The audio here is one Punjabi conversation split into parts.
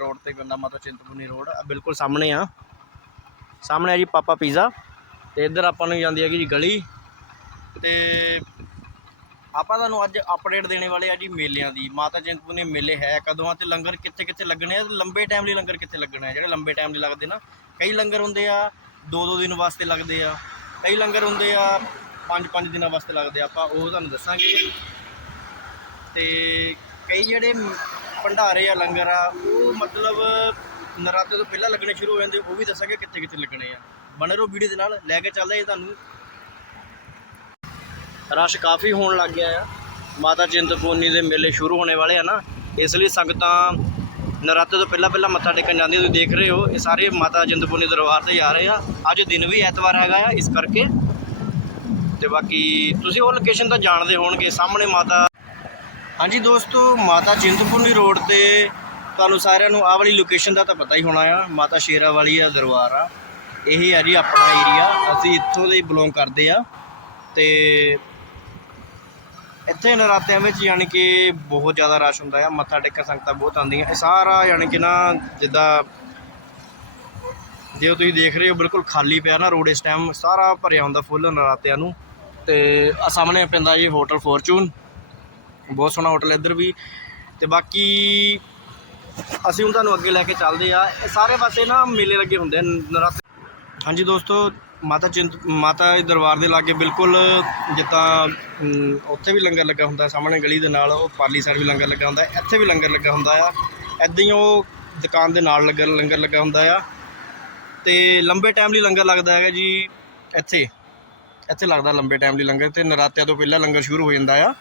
ਰੋਡ ਤੇ ਪੈਂਦਾ ਮਾਤਾ ਚਿੰਤਪੁਰਨੀ ਰੋਡ ਆ ਬਿਲਕੁਲ ਸਾਹਮਣੇ ਆ। ਸਾਹਮਣੇ ਆ ਜੀ ਪਾਪਾ ਪੀਜ਼ਾ ਤੇ ਇੱਧਰ ਆਪਾਂ ਨੂੰ ਜਾਂਦੀ ਹੈਗੀ ਜੀ ਗਲੀ ਤੇ ਆਪਾਂ ਤੁਹਾਨੂੰ ਅੱਜ ਅਪਡੇਟ ਦੇਣੇ ਵਾਲੇ ਆ ਜੀ ਮੇਲਿਆਂ ਦੀ। ਮਾਤਾ ਚਿੰਤਪੁਰਨੀ ਮੇਲੇ ਹੈ ਕਦੋਂ ਆ ਤੇ ਲੰਗਰ ਕਿੱਥੇ ਕਿੱਥੇ ਲੱਗਣੇ ਆ ਲੰਬੇ ਟਾਈਮ ਲਈ ਲੰਗਰ ਕਿੱਥੇ ਲੱਗਣਾ ਹੈ? ਜਿਹੜੇ ਲੰਬੇ ਟਾਈਮ ਲਈ ਲੱਗਦੇ ਨਾ, ਕਈ ਲੰਗਰ ਹੁੰਦੇ ਆ ਦੋ ਦੋ ਦਿਨ ਵਾਸਤੇ ਲੱਗਦੇ ਆ, ਕਈ ਲੰਗਰ ਹੁੰਦੇ ਆ ਪੰਜ ਪੰਜ ਦਿਨਾਂ ਵਾਸਤੇ ਲੱਗਦੇ ਆ। ਆਪਾਂ ਉਹ ਤੁਹਾਨੂੰ ਦੱਸਾਂਗੇ। ਤੇ ਕਈ ਜਿਹੜੇ ਭੰਡਾਰੇ ਆ, ਲੰਗਰ ਆ, ਉਹ ਮਤਲਬ ਨਰਾਤੇ ਤੋਂ ਪਹਿਲਾਂ ਲੱਗਣੇ ਸ਼ੁਰੂ ਹੋ ਜਾਂਦੇ, ਉਹ ਵੀ ਦੱਸਾਂਗੇ ਕਿੱਥੇ ਕਿੱਥੇ ਲੱਗਣੇ ਆ। ਬਣੇ ਰਹੋ ਵੀਡੀਓ ਦੇ ਨਾਲ, ਲੈ ਕੇ ਚੱਲਦੇ ਆ ਤੁਹਾਨੂੰ। ਰਸ਼ ਕਾਫੀ ਹੋਣ ਲੱਗ ਗਿਆ ਆ। ਮਾਤਾ ਚਿੰਤਪੂਰਨੀ ਦੇ ਮੇਲੇ ਸ਼ੁਰੂ ਹੋਣੇ ਵਾਲੇ ਆ ਨਾ, ਇਸ ਲਈ ਸੰਗਤਾਂ ਨਰਾਤੇ ਤੋਂ ਪਹਿਲਾਂ ਪਹਿਲਾਂ ਮੱਥਾ ਟੇਕਣ ਜਾਂਦੀਆਂ, ਤੁਸੀਂ ਦੇਖ ਰਹੇ ਹੋ, ਇਹ ਸਾਰੇ ਮਾਤਾ ਚਿੰਤਪੂਰਨੀ ਦਰਬਾਰ ਤੇ ਜਾ ਰਹੇ ਆ। ਅੱਜ ਦਿਨ ਵੀ ਐਤਵਾਰ ਹੈਗਾ ਆ, ਇਸ ਕਰਕੇ। ਤੇ ਬਾਕੀ ਤੁਸੀਂ ਉਹ ਲੋਕੇਸ਼ਨ ਤਾਂ ਜਾਣਦੇ ਹੋਣਗੇ, ਸਾਹਮਣੇ ਮਾਤਾ ਹਾਂਜੀ ਦੋਸਤੋ, ਮਾਤਾ ਚਿੰਤਪੁਰਨੀ ਰੋਡ ਤੇ ਤੁਹਾਨੂੰ ਸਾਰਿਆਂ ਨੂੰ ਆਹ ਵਾਲੀ ਲੋਕੇਸ਼ਨ ਦਾ ਤਾਂ ਪਤਾ ਹੀ ਹੋਣਾ ਆ। ਮਾਤਾ ਸ਼ੇਰਾ ਵਾਲੀ ਆ, ਦਰਬਾਰ ਆ। ਇਹੀ ਆ ਜੀ ਆਪਣਾ ਏਰੀਆ ਅਸੀਂ ਇੱਥੋਂ ਦੇ ਬਿਲੋਂਗ ਕਰਦੇ ਆ। ਤੇ ਇੱਥੇ ਨਰਾਤਿਆਂ ਵਿੱਚ ਯਾਨੀ ਕਿ ਬਹੁਤ ਜ਼ਿਆਦਾ ਰਸ਼ ਹੁੰਦਾ ਆ। ਮੱਥਾ ਟੇਕਣ ਸੰਗਤਾਂ ਬਹੁਤ ਆਉਂਦੀਆਂ। ਇਹ ਸਾਰਾ ਯਾਨੀ ਕਿ ਨਾ ਜਿੱਦਾਂ ਜੇ ਤੁਸੀਂ ਦੇਖ ਰਹੇ ਹੋ, ਬਿਲਕੁਲ ਖਾਲੀ ਪਿਆ ਨਾ ਰੋਡ ਇਸ ਟਾਈਮ ਸਾਰਾ ਭਰਿਆ ਹੁੰਦਾ ਫੁੱਲ ਨਰਾਤਿਆਂ ਨੂੰ। ਤੇ ਆ ਸਾਹਮਣੇ ਪੈਂਦਾ ਜੀ ਹੋਟਲ ਫੋਰਚੂਨ ਬਹੁਤ ਸੋਹਣਾ ਹੋਟਲ ਹੈ ਇੱਧਰ ਵੀ। ਤੇ ਬਾਕੀ ਅਸੀਂ ਹੁਣ ਤੁਹਾਨੂੰ ਅੱਗੇ ਲੈ ਕੇ ਚੱਲਦੇ ਆ ਸਾਰੇ ਪਾਸੇ ਨਾ ਮੇਲੇ ਲੱਗੇ ਹੁੰਦੇ ਆ, ਨਰਾਤੇ। ਹਾਂਜੀ ਦੋਸਤੋ, ਮਾਤਾ ਚਿੰਤ, ਮਾਤਾ ਦੇ ਦਰਬਾਰ ਦੇ ਲਾਗੇ ਬਿਲਕੁਲ ਜਿੱਦਾਂ ਉੱਥੇ ਵੀ ਲੰਗਰ ਲੱਗਾ ਹੁੰਦਾ, ਸਾਹਮਣੇ ਗਲੀ ਦੇ ਨਾਲ, ਉਹ ਪਾਲੀ ਸਾਈਡ ਵੀ ਲੰਗਰ ਲੱਗਾ ਹੁੰਦਾ, ਇੱਥੇ ਵੀ ਲੰਗਰ ਲੱਗਾ ਹੁੰਦਾ ਆ। ਐਦਾਂ ਹੀ ਉਹ ਦੁਕਾਨ ਦੇ ਨਾਲ ਲੰਗਰ ਲੰਗਰ ਲੱਗਾ ਹੁੰਦਾ ਆ। ਤੇ ਲੰਬੇ ਟਾਈਮ ਲਈ ਲੰਗਰ ਲੱਗਦਾ ਹੈਗਾ ਜੀ ਇੱਥੇ। ਇੱਥੇ ਲੱਗਦਾ ਲੰਬੇ ਟਾਈਮ ਲਈ ਲੰਗਰ ਤੇ ਨਰਾਤਿਆਂ ਤੋਂ ਪਹਿਲਾਂ ਲੰਗਰ ਸ਼ੁਰੂ ਹੋ ਜਾਂਦਾ ਆ।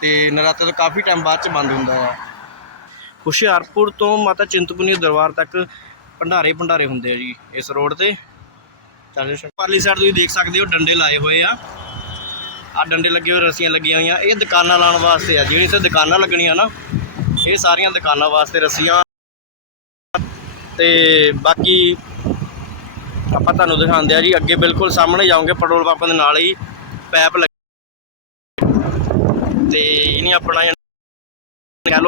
ਤੇ ਨਰਾਤੇ ਤੋਂ ਕਾਫੀ ਟਾਈਮ ਬਾਅਦ ਚ ਬੰਦ ਹੁੰਦਾ ਆ। ਹੁਸ਼ਿਆਰਪੁਰ ਤੋਂ ਮਾਤਾ ਚਿੰਤਪੁਰਨੀ ਦਰਬਾਰ ਤੱਕ ਭੰਡਾਰੇ ਭੰਡਾਰੇ ਹੁੰਦੇ ਆ ਜੀ ਇਸ ਰੋਡ ਤੇ। ਚੱਲ ਪਰਲੀ ਸਾਈਡ ਤੁਸੀਂ ਦੇਖ ਸਕਦੇ ਹੋ, ਡੰਡੇ ਲਾਏ ਹੋਏ ਆ। ਆ ਡੰਡੇ ਲੱਗੇ ਹੋਏ, ਰੱਸੀਆਂ ਲੱਗੀਆਂ ਹੋਈਆਂ। ਇਹ ਦੁਕਾਨਾਂ ਲਾਉਣ ਵਾਸਤੇ ਆ। ਜਿਹੜੀ ਇੱਥੇ ਦੁਕਾਨਾਂ ਲੱਗਣੀਆਂ ਨਾ, ਇਹ ਸਾਰੀਆਂ ਦੁਕਾਨਾਂ ਵਾਸਤੇ ਰੱਸੀਆਂ ਤੇ ਬਾਕੀ ਆਪਾਂ ਤੁਹਾਨੂੰ ਦਿਖਾਉਂਦੇ ਆ ਜੀ। ਅੱਗੇ ਬਿਲਕੁਲ ਸਾਹਮਣੇ ਜਾਓਗੇ, ਪੈਟਰੋਲ ਪੰਪ ਦੇ ਨਾਲ ਹੀ ਪੈਪ ਲੱਗੀ ਤੇ ਇਹਨੇ ਆਪਣਾ ਯਾਨੀ ਕਹਿ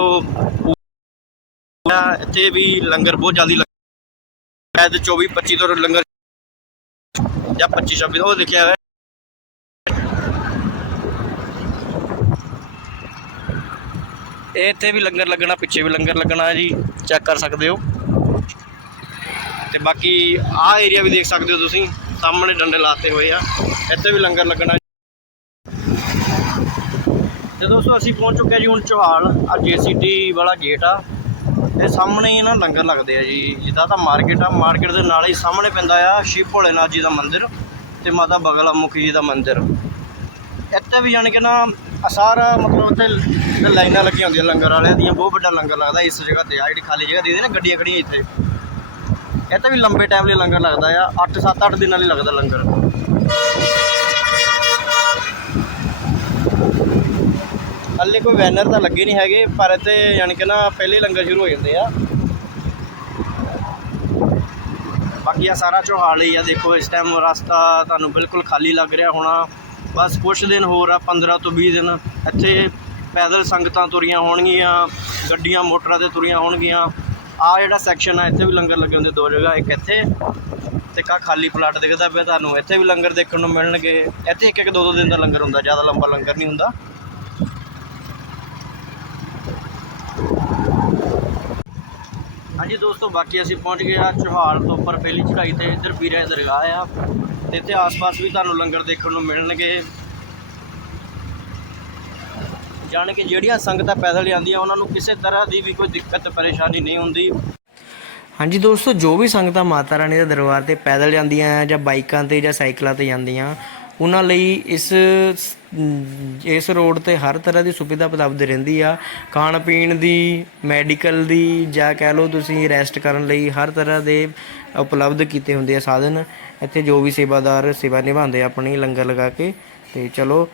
ਇੱਥੇ ਵੀ ਲੰਗਰ ਬਹੁਤ ਜਲਦੀ ਲੱਗਾ ਹੈ ਤੇ 24 25 ਤੋਂ ਲੰਗਰ ਜਾਂ 25 26 ਉਹ ਲਿਖਿਆ ਹੋਇਆ। ਇਹ ਇੱਥੇ ਵੀ ਲੰਗਰ ਲੱਗਣਾ, ਪਿੱਛੇ ਵੀ ਲੰਗਰ ਲੱਗਣਾ ਜੀ, ਚੈੱਕ ਕਰ ਸਕਦੇ ਹੋ। ਤੇ ਬਾਕੀ ਆਹ ਏਰੀਆ ਵੀ ਦੇਖ ਸਕਦੇ ਹੋ ਤੁਸੀਂ, ਸਾਹਮਣੇ ਡੰਡੇ ਲਾਤੇ ਹੋਏ ਆ, ਇੱਥੇ ਵੀ ਲੰਗਰ ਲੱਗਣਾ ਦੋਸਤੋ, ਅਸੀਂ ਪਹੁੰਚ ਚੁੱਕੇ ਜੀ ਹੁਣ ਚੌਹਾਲ ਆ ਜੀਸੀਟੀ ਵਾਲਾ ਗੇਟ ਆ। ਤੇ ਸਾਹਮਣੇ ਹੀ ਨਾ ਲੰਗਰ ਲੱਗਦੇ ਆ ਜੀ। ਜਿੱਦਾਂ ਤਾਂ ਮਾਰਕੀਟ ਆ ਮਾਰਕੀਟ ਦੇ ਨਾਲ ਹੀ ਸਾਹਮਣੇ ਪੈਂਦਾ ਆ ਸ਼ਿਵ ਭੋਲੇਨਾਥ ਜੀ ਦਾ ਮੰਦਿਰ ਤੇ ਮਾਤਾ ਬਗਲਾ ਮੁਖੀ ਜੀ ਦਾ ਮੰਦਿਰ। ਇੱਥੇ ਵੀ ਜਾਣੀ ਕਿ ਨਾ ਸਾਰਾ ਮਤਲਬ ਉੱਥੇ ਲਾਈਨਾਂ ਲੱਗੀਆਂ ਹੁੰਦੀਆਂ ਲੰਗਰ ਵਾਲਿਆਂ ਦੀਆਂ। ਬਹੁਤ ਵੱਡਾ ਲੰਗਰ ਲੱਗਦਾ ਇਸ ਜਗ੍ਹਾ ਤੇ। ਆ ਜਿਹੜੀ ਖਾਲੀ ਜਗ੍ਹਾ ਦੇ ਨਾ, ਗੱਡੀਆਂ ਖੜੀਆਂ ਇੱਥੇ। ਇੱਥੇ ਵੀ ਲੰਬੇ ਟਾਈਮ ਲਈ ਲੰਗਰ ਲੱਗਦਾ ਆ। 8 7 8 ਦਿਨਾਂ ਲਈ ਲੱਗਦਾ ਲੰਗਰ। ਹੱਲੇ ਕੋਈ ਵੈਨਰ ਤਾਂ ਲੱਗੇ ਨਹੀਂ ਹੈਗੇ, ਪਰ ਇੱਥੇ ਯਾਨੀ ਕਿ ਨਾ ਪਹਿਲੇ ਲੰਗਰ ਸ਼ੁਰੂ ਹੋ ਜਾਂਦੇ ਆ। ਬਾਕੀ ਆ ਸਾਰਾ ਚੌਹਾਲ ਹੀ ਆ, ਦੇਖੋ ਇਸ ਟਾਈਮ ਰਸਤਾ ਤੁਹਾਨੂੰ ਬਿਲਕੁਲ ਖਾਲੀ ਲੱਗ ਰਿਹਾ ਹੋਣਾ। ਬਸ ਕੁਛ ਦਿਨ ਹੋਰ ਆ 15 ਤੋਂ 20 ਦਿਨ, ਇੱਥੇ ਪੈਦਲ ਸੰਗਤਾਂ ਤੁਰੀਆਂ ਹੋਣਗੀਆਂ, ਗੱਡੀਆਂ, ਮੋਟਰਾਂ ਤੇ ਤੁਰੀਆਂ ਹੋਣਗੀਆਂ। ਆ ਜਿਹੜਾ ਸੈਕਸ਼ਨ ਆ, ਇੱਥੇ ਵੀ ਲੰਗਰ ਲੱਗੇ ਹੁੰਦੇ ਦੋ ਜਗ੍ਹਾ, ਇੱਕ ਇੱਥੇ ਤੇ ਕਾ ਖਾਲੀ ਪਲਾਟ ਦਿਖਦਾ ਪਿਆ ਤੁਹਾਨੂੰ। ਇੱਥੇ ਵੀ ਲੰਗਰ ਦੇਖਣ ਨੂੰ ਮਿਲਣਗੇ। ਇੱਥੇ ਇੱਕ ਇੱਕ ਦੋ ਦੋ ਦਿਨ ਦਾ ਲੰਗਰ ਹੁੰਦਾ, ਜ਼ਿਆਦਾ ਲੰਬਾ ਲੰਗਰ ਨਹੀਂ ਹੁੰਦਾ। ਹਾਂਜੀ ਦੋਸਤੋ, ਬਾਕੀ ਅਸੀਂ ਪਹੁੰਚ ਗਏ ਆ ਚੌਹਾਲ ਤੋਂ ਉੱਪਰ ਪਹਿਲੀ ਚੜ੍ਹਾਈ ਤੇ ਇੱਧਰ ਵੀਰਾਂ ਦੀ ਦਰਗਾਹ ਆ ਤੇ ਇੱਥੇ ਆਸ-ਪਾਸ ਵੀ ਤੁਹਾਨੂੰ ਲੰਗਰ ਦੇਖਣ ਨੂੰ ਮਿਲਣਗੇ। ਜਾਣ ਕੇ ਜਿਹੜੀਆਂ ਸੰਗਤਾਂ ਪੈਦਲ ਜਾਂਦੀਆਂ, ਉਹਨਾਂ ਨੂੰ ਕਿਸੇ ਤਰ੍ਹਾਂ ਦੀ ਵੀ ਕੋਈ ਦਿੱਕਤ, ਪਰੇਸ਼ਾਨੀ ਨਹੀਂ ਹੁੰਦੀ। ਹਾਂਜੀ ਦੋਸਤੋ, ਜੋ ਵੀ ਸੰਗਤਾਂ ਮਾਤਾ ਰਾਣੀ ਦੇ ਦਰਬਾਰ ਤੇ ਪੈਦਲ ਜਾਂਦੀਆਂ ਆ ਜਾਂ ਬਾਈਕਾਂ ਤੇ ਜਾਂ ਸਾਈਕਲਾਂ ਤੇ ਜਾਂਦੀਆਂ ਉਹਨਾਂ ਲਈ ਇਸ ਇਸ ਰੋਡ ਤੇ ਹਰ ਤਰ੍ਹਾਂ ਦੀ ਸੁਵਿਧਾ ਉਪਲਬਧ ਰਹਿੰਦੀ ਆ। ਖਾਣ ਪੀਣ ਦੀ, ਮੈਡੀਕਲ ਦੀ ਜਾਂ ਕਹਿ ਲਓ ਤੁਸੀਂ ਰੈਸਟ ਕਰਨ ਲਈ ਹਰ ਤਰ੍ਹਾਂ ਦੇ ਉਪਲਬਧ ਕੀਤੇ ਹੁੰਦੇ ਆ ਸਾਧਨ। ਇੱਥੇ ਜੋ ਵੀ ਸੇਵਾਦਾਰ ਸੇਵਾ ਨਿਭਾਉਂਦੇ ਆ, ਆਪਣੀ ਲੰਗਰ ਲਗਾ ਕੇ। ਤੇ ਚਲੋ,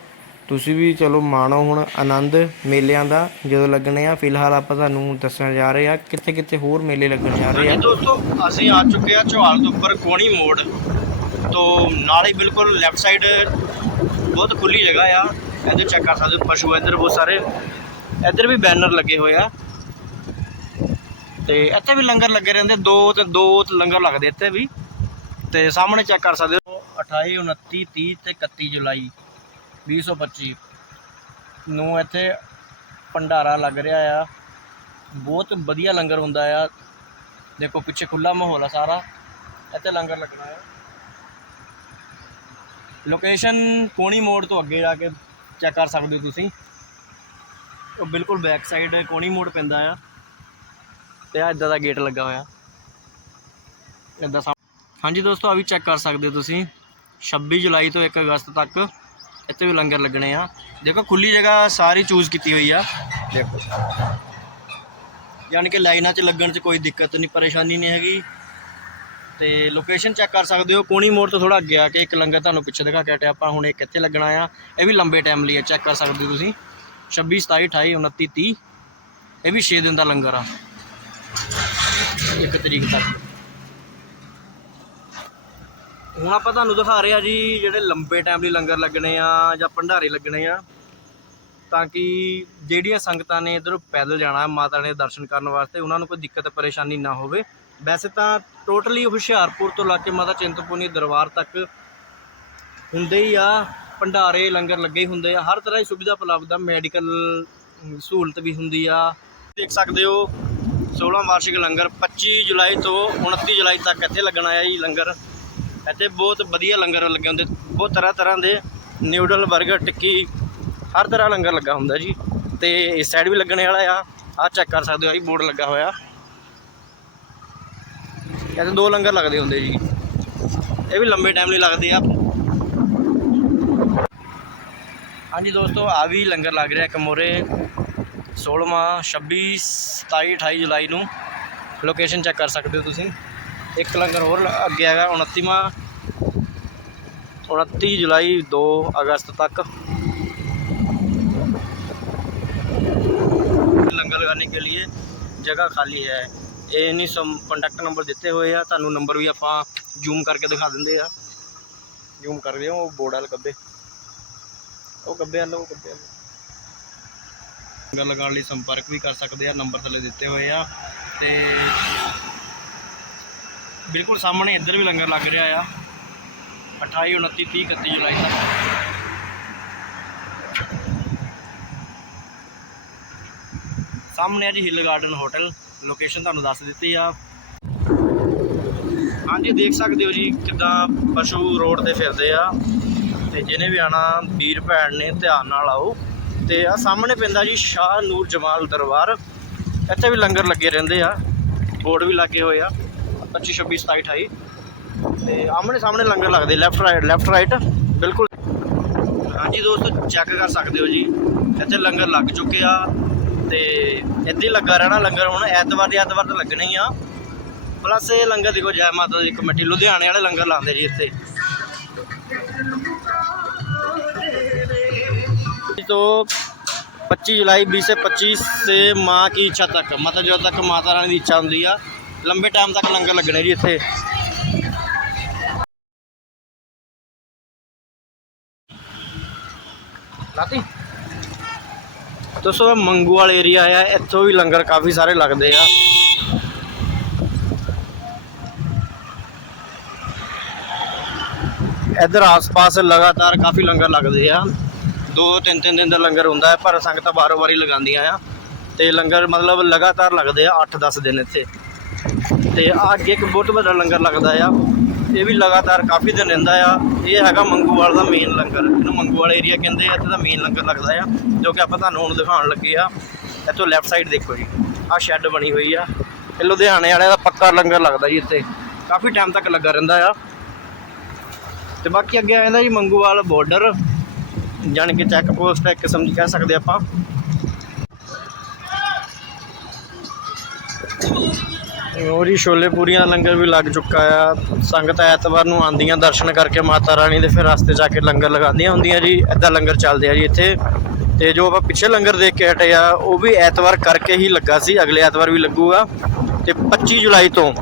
ਤੁਸੀਂ ਵੀ ਚਲੋ ਮਾਣੋ ਹੁਣ ਆਨੰਦ ਮੇਲਿਆਂ ਦਾ ਜਦੋਂ ਲੱਗਣੇ ਆ। ਫਿਲਹਾਲ ਆਪਾਂ ਤੁਹਾਨੂੰ ਦੱਸਣ ਜਾ ਰਹੇ ਆ ਕਿੱਥੇ ਕਿੱਥੇ ਹੋਰ ਮੇਲੇ ਲੱਗਣ ਜਾ ਰਹੇ ਆ। ਦੋਸਤੋ, ਅਸੀਂ ਆ ਚੁੱਕੇ ਆ ਚੌਹਾਲ ਤੋਂ ਉੱਪਰ ਕੋਣੀ ਮੋੜ। ਤੋਂ ਨਾਲ ਹੀ ਬਿਲਕੁਲ ਲੈਫਟ ਸਾਈਡ ਬਹੁਤ ਖੁੱਲੀ ਜਗ੍ਹਾ ਆ। ਇੱਧਰ ਚੈੱਕ ਕਰ ਸਕਦੇ ਹੋ, ਪਸ਼ੂ ਇੱਧਰ ਬਹੁਤ ਸਾਰੇ। ਇੱਧਰ ਵੀ ਬੈਨਰ ਲੱਗੇ ਹੋਏ ਆ। ਤੇ ਇੱਥੇ ਵੀ ਲੰਗਰ ਲੱਗੇ ਰਹਿੰਦੇ, ਦੋ ਤੇ ਦੋ ਲੰਗਰ ਲੱਗਦੇ ਇੱਥੇ ਵੀ। ਤੇ ਸਾਹਮਣੇ ਚੈੱਕ ਕਰ ਸਕਦੇ ਹੋ 28 29 30 ਤੇ 31 ਜੁਲਾਈ 2025 ਨੂੰ ਇੱਥੇ ਭੰਡਾਰਾ ਲੱਗ ਰਿਹਾ ਆ। ਬਹੁਤ ਵਧੀਆ ਲੰਗਰ ਹੁੰਦਾ ਆ। ਦੇਖੋ ਪਿੱਛੇ ਖੁੱਲਾ ਮਾਹੌਲ ਆ ਸਾਰਾ। ਇੱਥੇ ਲੰਗਰ ਲੱਗਣਾ ਆ। ਲੋਕੇਸ਼ਨ ਕੋਣੀ ਮੋੜ ਤੋਂ ਅੱਗੇ ਜਾ ਕੇ ਚੈੱਕ ਕਰ ਸਕਦੇ ਹੋ ਤੁਸੀਂ। ਉਹ ਬਿਲਕੁਲ ਬੈਕ ਸਾਈਡ ਕੋਣੀ ਮੋੜ ਪੈਂਦਾ ਆ। ਤੇ ਆ ਇਦਾਂ ਦਾ ਗੇਟ ਲੱਗਾ ਹੋਇਆ। ਇਦਾਂ ਹਾਂਜੀ ਦੋਸਤੋ ਆ ਵੀ ਚੈੱਕ ਕਰ ਸਕਦੇ ਹੋ ਤੁਸੀਂ। 26 ਜੁਲਾਈ ਤੋਂ 1 ਅਗਸਤ ਤੱਕ ਇੱਥੇ ਵੀ ਲੰਗਰ ਲੱਗਣੇ ਆ। ਦੇਖੋ ਖੁੱਲੀ ਜਗ੍ਹਾ ਸਾਰੀ ਚੂਜ਼ ਕੀਤੀ ਹੋਈ ਆ। ਦੇਖੋ। ਯਾਨੀ ਕਿ ਲਾਈਨਾਂ 'ਚ ਲੱਗਣ 'ਚ ਕੋਈ ਦਿੱਕਤ ਨਹੀਂ ਪਰੇਸ਼ਾਨੀ ਨਹੀਂ ਹੈਗੀ। ਤੇ ਲੋਕੇਸ਼ਨ ਚੈੱਕ ਕਰ ਸਕਦੇ ਹੋ। ਕੋਣੀ ਮੋੜ ਤੋਂ ਥੋੜਾ ਅੱਗੇ ਆ ਕੇ ਇੱਕ ਲੰਗਰ ਤੁਹਾਨੂੰ ਪਿੱਛੇ ਦਿਖਾ ਕੇ ਹਟਿਆ। ਆਪਾਂ ਹੁਣ ਇਹ ਇੱਥੇ ਲੱਗਣਾ ਆ। ਇਹ ਵੀ ਲੰਬੇ ਟਾਈਮ ਲਈ ਆ। ਚੈੱਕ ਕਰ ਸਕਦੇ ਹੋ ਤੁਸੀਂ। 26 27 28 29 30 ਇਹ ਵੀ 6 ਦਿਨ ਦਾ ਲੰਗਰ ਆ। ਇੱਕ ਤਰੀਕ ਤੱਕ। ਹੁਣ ਆਪਾਂ ਤੁਹਾਨੂੰ ਦਿਖਾ ਰਹੇ ਆ ਜੀ ਜਿਹੜੇ ਲੰਬੇ ਟਾਈਮ ਲਈ ਲੰਗਰ ਲੱਗਣੇ ਆ ਜਾਂ ਭੰਡਾਰੇ ਲੱਗਣੇ ਆ। ਤਾਂ ਕਿ ਜਿਹੜੀਆਂ ਸੰਗਤਾਂ ਨੇ ਇਧਰ ਪੈਦਲ ਜਾਣਾ ਹੈ ਮਾਤਾ ਦੇ ਦਰਸ਼ਨ ਕਰਨ ਵਾਸਤੇ, ਉਹਨਾਂ ਨੂੰ ਕੋਈ ਦਿੱਕਤ, ਪਰੇਸ਼ਾਨੀ ਨਾ ਹੋਵੇ। ਵੈਸੇ ਤਾਂ ਟੋਟਲੀ ਹੁਸ਼ਿਆਰਪੁਰ ਤੋਂ ਲਾ ਕੇ ਮਾਤਾ ਚਿੰਤਪੁਰਨੀ ਦਰਬਾਰ ਤੱਕ ਹੁੰਦੇ ਹੀ ਆ, ਭੰਡਾਰੇ, ਲੰਗਰ ਲੱਗੇ ਹੀ ਹੁੰਦੇ ਆ। ਹਰ ਤਰ੍ਹਾਂ ਦੀ ਸੁਵਿਧਾ ਉਪਲਬਧ ਆ, ਮੈਡੀਕਲ ਸਹੂਲਤ ਵੀ ਹੁੰਦੀ ਆ। ਦੇਖ ਸਕਦੇ ਹੋ 16 ਵਾਰਸ਼ਿਕ ਲੰਗਰ 25 ਜੁਲਾਈ ਤੋਂ 29 ਜੁਲਾਈ ਤੱਕ ਇੱਥੇ ਲੱਗਣਾ ਆ ਜੀ ਲੰਗਰ। ਇੱਥੇ ਬਹੁਤ ਵਧੀਆ ਲੰਗਰ ਲੱਗੇ ਹੁੰਦੇ, ਬਹੁਤ ਤਰ੍ਹਾਂ ਤਰ੍ਹਾਂ ਦੇ ਨਿਊਡਲ 버ਗਰ ਟਿੱਕੀ, ਹਰ ਤਰ੍ਹਾਂ ਲੰਗਰ ਲੱਗਾ ਹੁੰਦਾ ਜੀ। ਤੇ ਇਸ ਸਾਈਡ ਵੀ ਲੱਗਣੇ ਵਾਲਾ ਆ। ਆਹ ਚੈੱਕ ਕਰ ਸਕਦੇ ਹੋ ਜੀ ਬੋਰਡ ਲੱਗਾ ਹੋਇਆ। ਇੱਥੇ ਦੋ ਲੰਗਰ ਲੱਗਦੇ ਹੁੰਦੇ ਜੀ ਇਹ ਵੀ ਲੰਬੇ ਟਾਈਮ ਲਈ ਲੱਗਦੇ ਆ ਹਾਂਜੀ ਦੋਸਤੋ ਆ ਵੀ ਲੰਗਰ ਲੱਗ ਰਿਹਾ ਇੱਕ ਮੋਰੇ 16ਵਾਂ 26 27 28 ਜੁਲਾਈ ਨੂੰ ਲੋਕੇਸ਼ਨ ਚੈੱਕ ਕਰ ਸਕਦੇ ਹੋ ਤੁਸੀਂ ਇੱਕ ਲੰਗਰ ਹੋਰ ਲ- ਅੱਗੇ ਹੈਗਾ 29ਵਾਂ 29 ਜੁਲਾਈ 2 ਅਗਸਤ ਤੱਕ लंगर लगाने के लिए जगह खाली है ਇਹ ਨਹੀਂ ਸਮ ਕੰਟੈਕਟ ਨੰਬਰ ਦਿੱਤੇ ਹੋਏ ਆ ਤੁਹਾਨੂੰ ਨੰਬਰ ਵੀ ਆਪਾਂ ਜ਼ੂਮ ਕਰਕੇ ਦਿਖਾ ਦਿੰਦੇ ਆ। ਜ਼ੂਮ ਕਰ ਰਹੇ ਹੋ ਉਹ ਬੋਰਡ ਵਾਲ ਕੱਬੇ ਉਹ ਕੱਬੇ ਵਾਲ ਉਹ ਕੱਬੇ ਵਾਲ ਲੰਗਰ ਲਗਾਉਣ ਲਈ ਸੰਪਰਕ ਵੀ ਕਰ ਸਕਦੇ ਆ ਨੰਬਰ ਥੱਲੇ ਦਿੱਤੇ ਹੋਏ ਆ। ਤੇ ਬਿਲਕੁਲ ਸਾਹਮਣੇ ਇੱਧਰ ਵੀ ਲੰਗਰ ਲੱਗ ਰਿਹਾ ਆ। 28 29 30 31 ਜੁਲਾਈ ਤੱਕ। ਸਾਹਮਣੇ ਆ ਜੀ ਹਿੱਲ ਗਾਰਡਨ ਹੋਟਲ। ਲੋਕੇਸ਼ਨ ਤੁਹਾਨੂੰ ਦੱਸ ਦਿੱਤੀ ਆ। ਹਾਂਜੀ, ਦੇਖ ਸਕਦੇ ਹੋ ਜੀ ਕਿਦਾਂ ਪਸ਼ੂ ਰੋਡ ਤੇ ਫਿਰਦੇ ਆ। ਤੇ ਜਿਹਨੇ ਵੀ ਆਣਾ ਵੀਰ ਭੈਣ ਨੇ ਧਿਆਨ ਨਾਲ ਆਓ। ਤੇ ਆ ਸਾਹਮਣੇ ਪੈਂਦਾ ਜੀ ਸ਼ਾਹ ਨੂਰ ਜਮਾਲ ਦਰਬਾਰ। ਇੱਥੇ ਵੀ ਲੰਗਰ ਲੱਗੇ ਰਹਿੰਦੇ ਆ। ਬੋਰਡ ਵੀ ਲੱਗੇ ਹੋਏ ਆ। 25 26 27 28 ਤੇ ਆਮਣੇ ਸਾਹਮਣੇ ਲੰਗਰ ਲੱਗਦੇ ਲੈਫਟ ਰਾਈਟ ਲੈਫਟ ਰਾਈਟ ਬਿਲਕੁਲ। ਹਾਂਜੀ ਦੋਸਤੋ, ਚੈੱਕ ਕਰ ਸਕਦੇ ਹੋ ਜੀ। ਇੱਥੇ ਲੰਗਰ ਲੱਗ ਚੁੱਕੇ ਆ। ਤੇ ਇੱਦਾਂ ਲੱਗਾ ਰਹਿਣਾ ਲੰਗਰ, ਹੁਣ ਐਤਵਾਰ ਦੇ ਐਤਵਾਰ ਤਾਂ ਲੱਗਣੇ ਹੀ ਆ। ਪਲੱਸ ਇਹ ਲੰਗਰ ਦੇਖੋ, ਜੈ ਮਾਤਾ ਦੀ ਕਮੇਟੀ, ਲੁਧਿਆਣੇ ਵਾਲੇ ਲੰਗਰ ਲਾਉਂਦੇ ਜੀ ਇੱਥੇ। तो 25 ਜੁਲਾਈ 20 ਸੇ 25 ਸੇ ਮਾਂ ਕੀ ਇੱਛਾ ਤੱਕ ਮਤਲਬ ਜਦੋਂ ਤੱਕ ਮਾਤਾ ਰਾਣੀ ਦੀ ਇੱਛਾ ਹੁੰਦੀ ਆ। ਲੰਬੇ ਟਾਈਮ ਤੱਕ ਲੰਗਰ ਲੱਗਣੇ ਜੀ ਇੱਥੇ। ਲਾਤੀ? ਦੋਸਤੋ ਇਹ ਮੰਗੂ ਵਾਲਾ ਏਰੀਆ ਆ। ਇੱਥੋਂ ਵੀ ਲੰਗਰ ਕਾਫੀ ਸਾਰੇ ਲੱਗਦੇ ਆ। ਇੱਧਰ ਆਸ-ਪਾਸ ਲਗਾਤਾਰ ਕਾਫੀ ਲੰਗਰ ਲੱਗਦੇ ਆ। ਦੋ, ਤਿੰਨ ਤਿੰਨ ਦਿਨ ਦਾ ਲੰਗਰ ਹੁੰਦਾ ਹੈ, ਪਰ ਸੰਗਤਾਂ ਬਾਰੋ ਵਾਰੀ ਲਗਾਉਂਦੀਆਂ ਆ। ਤੇ ਲੰਗਰ ਮਤਲਬ ਲਗਾਤਾਰ ਲੱਗਦੇ ਆ 8-10 ਦਿਨ ਇੱਥੇ। ਤੇ ਆ ਅੱਗੇ ਇੱਕ ਬਹੁਤ ਵੱਡਾ ਲੰਗਰ ਲੱਗਦਾ ਆ। ਇਹ ਵੀ ਲਗਾਤਾਰ ਕਾਫੀ ਦਿਨ ਰਹਿੰਦਾ ਆ। ਇਹ ਹੈਗਾ ਮੰਗੂਵਾਲ ਦਾ ਮੇਨ ਲੰਗਰ। ਇਹਨੂੰ ਮੰਗੂਵਾਲ ਏਰੀਆ ਕਹਿੰਦੇ ਆ, ਇੱਥੇ ਦਾ ਮੇਨ ਲੰਗਰ ਲੱਗਦਾ ਆ, ਜੋ ਕਿ ਆਪਾਂ ਤੁਹਾਨੂੰ ਹੁਣ ਦਿਖਾਉਣ ਲੱਗੇ ਆ। ਇੱਥੋਂ ਲੈਫਟ ਸਾਈਡ ਦੇਖੋ ਜੀ ਆ ਸ਼ੈੱਡ ਬਣੀ ਹੋਈ ਆ। ਇਹ ਲੁਧਿਆਣੇ ਵਾਲਿਆਂ ਦਾ ਪੱਕਾ ਲੰਗਰ ਲੱਗਦਾ ਜੀ ਇੱਥੇ। ਕਾਫੀ ਟਾਈਮ ਤੱਕ ਲੱਗਾ ਰਹਿੰਦਾ ਆ। ਤੇ ਬਾਕੀ ਅੱਗੇ ਆ ਜੀ ਮੰਗੂਵਾਲ ਬਾਰਡਰ ਜਾਣੀ ਕਿ ਚੈੱਕ ਪੋਸਟ ਹੈ ਇੱਕ ਕਿਸਮ ਦੀ ਕਹਿ ਸਕਦੇ ਆਪਾਂ। ਹੋਰ ਹੀ ਛੋਲੇ ਪੂਰੀਆਂ ਲੰਗਰ ਵੀ ਲੱਗ ਚੁੱਕਾ ਆ। ਸੰਗਤ ਐਤਵਾਰ ਨੂੰ ਆਂਦੀਆਂ ਦਰਸ਼ਨ ਕਰਕੇ ਮਾਤਾ ਰਾਣੀ ਦੇ ਫਿਰ ਰਸਤੇ ਜਾ ਕੇ ਲੰਗਰ ਲਗਾਉਂਦੀਆਂ ਹੁੰਦੀਆਂ ਜੀ। ਐਦਾਂ ਲੰਗਰ ਚੱਲਦੇ ਆ ਜੀ ਇੱਥੇ। ਤੇ ਜੋ ਆਪਾਂ ਪਿੱਛੇ ਲੰਗਰ ਦੇਖ ਕੇ ਹਟੇ ਆ, ਉਹ ਵੀ ਐਤਵਾਰ ਕਰਕੇ ਹੀ ਲੱਗਾ ਸੀ। ਅਗਲੇ ਐਤਵਾਰ ਵੀ ਲੱਗੂਗਾ। ਤੇ 25 ਜੁਲਾਈ ਤੋਂ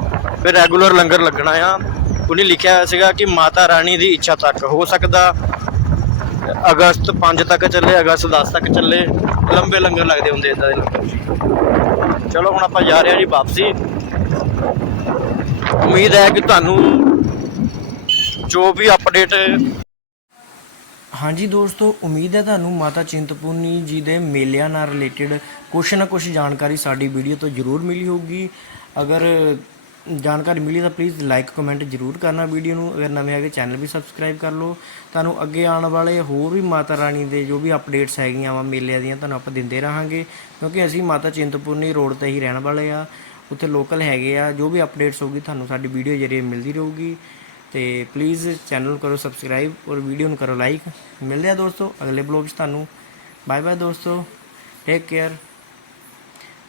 ਫਿਰ ਰੈਗੂਲਰ ਲੰਗਰ ਲੱਗਣਾ ਆ। ਉਹਨੇ ਲਿਖਿਆ ਹੋਇਆ ਸੀਗਾ ਕਿ ਮਾਤਾ ਰਾਣੀ ਦੀ ਇੱਛਾ ਤੱਕ ਹੋ ਸਕਦਾ। ਅਗਸਤ 5 ਤੱਕ ਚੱਲੇ, ਅਗਸਤ 10 ਤੱਕ ਚੱਲੇ। ਲੰਬੇ ਲੰਗਰ ਲੱਗਦੇ ਹੁੰਦੇ ਇਦਾਂ ਦੇ ਲੰਗਰ। ਚਲੋ ਹੁਣ ਆਪਾਂ ਜਾ ਰਹੇ ਹਾਂ ਜੀ ਵਾਪਸੀ। ਉਮੀਦ ਹੈ ਕਿ ਤੁਹਾਨੂੰ ਜੋ ਵੀ ਅਪਡੇਟ ਹਾਂਜੀ ਦੋਸਤੋ, ਉਮੀਦ ਹੈ ਤੁਹਾਨੂੰ ਮਾਤਾ ਚਿੰਤਪੂਰਨੀ ਜੀ ਦੇ ਮੇਲਿਆਂ ਨਾਲ ਰਿਲੇਟਡ ਕੁਛ ਨਾ ਕੁਛ ਜਾਣਕਾਰੀ ਸਾਡੀ ਵੀਡੀਓ ਤੋਂ ਜ਼ਰੂਰ ਮਿਲੀ ਹੋਊਗੀ। ਅਗਰ ਜਾਣਕਾਰੀ ਮਿਲੀ ਤਾਂ ਪਲੀਜ਼ ਲਾਈਕ ਕਮੈਂਟ ਜ਼ਰੂਰ ਕਰਨਾ ਵੀਡੀਓ ਨੂੰ। ਅਗਰ ਨਵੇਂ ਹੈਗੇ ਚੈਨਲ ਵੀ ਸਬਸਕ੍ਰਾਈਬ ਕਰ ਲਓ। ਤੁਹਾਨੂੰ ਅੱਗੇ ਆਉਣ ਵਾਲੇ ਹੋਰ ਵੀ ਮਾਤਾ ਰਾਣੀ ਦੇ ਜੋ ਵੀ ਅਪਡੇਟਸ ਹੈਗੀਆਂ ਵਾ ਮੇਲਿਆਂ ਦੀਆਂ, ਤੁਹਾਨੂੰ ਆਪਾਂ ਦਿੰਦੇ ਰਹਾਂਗੇ। ਕਿਉਂਕਿ ਅਸੀਂ ਮਾਤਾ ਚਿੰਤਪੂਰਨੀ ਰੋਡ ਤੇ ਹੀ ਰਹਿਣ ਵਾਲੇ ਆ। ਉੱਥੇ ਲੋਕਲ ਹੈਗੇ ਆ, ਜੋ ਵੀ ਅਪਡੇਟਸ ਹੋਊਗੀ ਤੁਹਾਨੂੰ ਸਾਡੀ ਵੀਡੀਓ ਜਰੀਏ ਮਿਲਦੀ ਰਹੂਗੀ। ਤੇ ਪਲੀਜ਼ ਚੈਨਲ ਨੂੰ ਕਰੋ ਸਬਸਕ੍ਰਾਈਬ ਔਰ ਵੀਡੀਓ ਨੂੰ ਕਰੋ ਲਾਈਕ ਮਿਲਦੇ ਆ ਦੋਸਤੋ, ਅਗਲੇ ਬਲੌਗ 'ਚ ਤੁਹਾਨੂੰ। ਬਾਏ ਬਾਏ ਦੋਸਤੋ। ਟੇਕ ਕੇਅਰ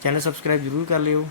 ਚੈਨਲ ਸਬਸਕ੍ਰਾਈਬ ਜ਼ਰੂਰ ਕਰ ਲਿਓ।